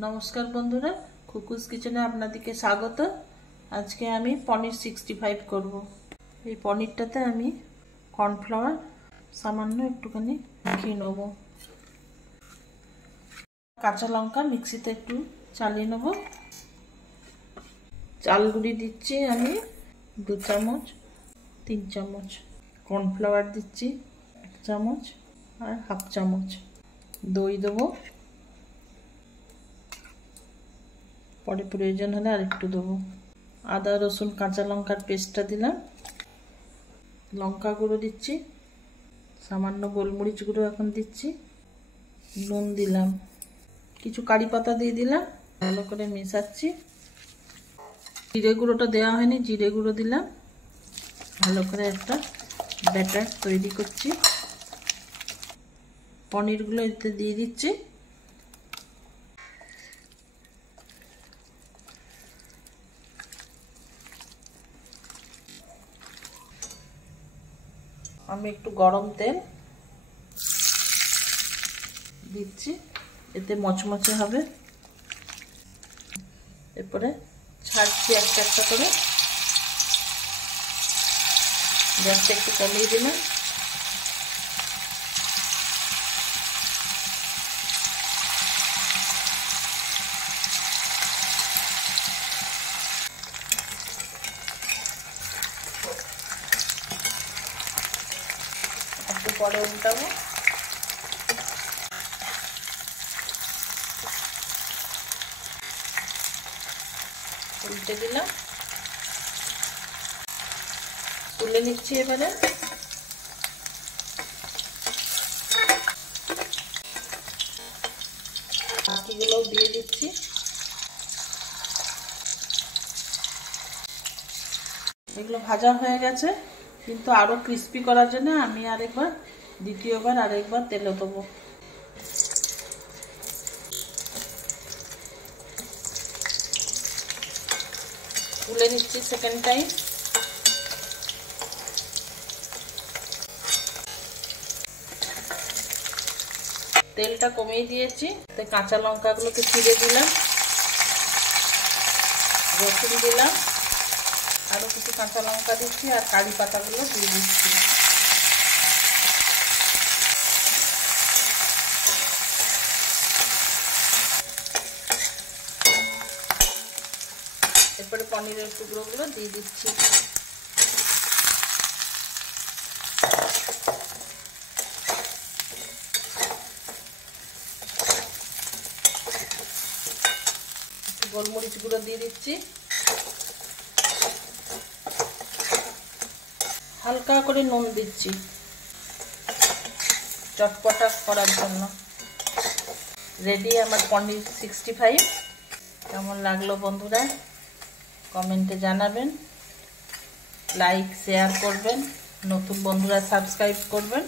नमस्कार बंधुरा खुकुस किचेने आपनादेरके स्वागत। आज के आमी पनीर 65 करब। এই পনিরটাতে আমি কর্নফ্লাওয়ার সামান্য একটুখানি মেখে নেব। কাঁচা লঙ্কা মিক্সিতে একটু চালিয়ে নেব। চাল গুঁড়ি দিচ্ছি আমি 2 চামচ 3 চামচ, কর্নফ্লাওয়ার দিচ্ছি 1 চামচ আর হাফ চামচ, দই দেবো, পরে প্রয়োজন হলে আরেকটু দেবো। আদা রসুন কাঁচা লঙ্কার পেস্টটা দিলাম, লঙ্কা গুঁড়ো দিচ্ছি, সামান্য গোলমরিচ গুঁড়ো এখন দিচ্ছি, নুন দিলাম, কিছু কারি পাতা দিয়ে দিলাম, ভালো করে মেশাচ্ছি। জিরে গুঁড়োটা দেওয়া হয়নি, জিরে গুঁড়ো দিলাম। ভালো করে একটা ব্যাটার তৈরি করছি। পনিরগুলো এতে দিয়ে দিচ্ছি। আমি একটু গরম তেল দিচ্ছি, এতে মচমচে হবে। এরপরে ছাড়ছি একটা একটা করে। গ্যাসটা একটু কমিয়ে দিলাম। একটু পরে উল্টাবো। উল্টে দিলাম, তুলে নিচ্ছি। এবারে বাকিগুলো দিয়ে দিচ্ছি। এগুলো ভাজা হয়ে গেছে, কিন্তু আরো ক্রিস্পি করার জন্য আমি দ্বিতীয়বার আরেকবার তেলে দেবো। তুলে নিচ্ছি সেকেন্ড টাইম। তেলটা কমিয়ে দিয়েছি, কাঁচা লঙ্কাগুলোকে ছিঁড়ে দিলাম, রসুন দিলাম, আরো কিছু কাঁচা লঙ্কা দিচ্ছি আর কারি পাতাগুলো দিয়ে দিচ্ছি। এরপরে পনিরের টুকরোগুলো দিয়ে দিচ্ছি। গোলমরিচ গুঁড়ো দিয়ে দিচ্ছি, হালকা করে নুন দিচ্ছি চটপটা করার জন্য। রেডি আমার পনির 65। কেমন লাগলো বন্ধুরা কমেন্টে জানাবেন, লাইক শেয়ার করবেন, নতুন বন্ধুরা সাবস্ক্রাইব করবেন।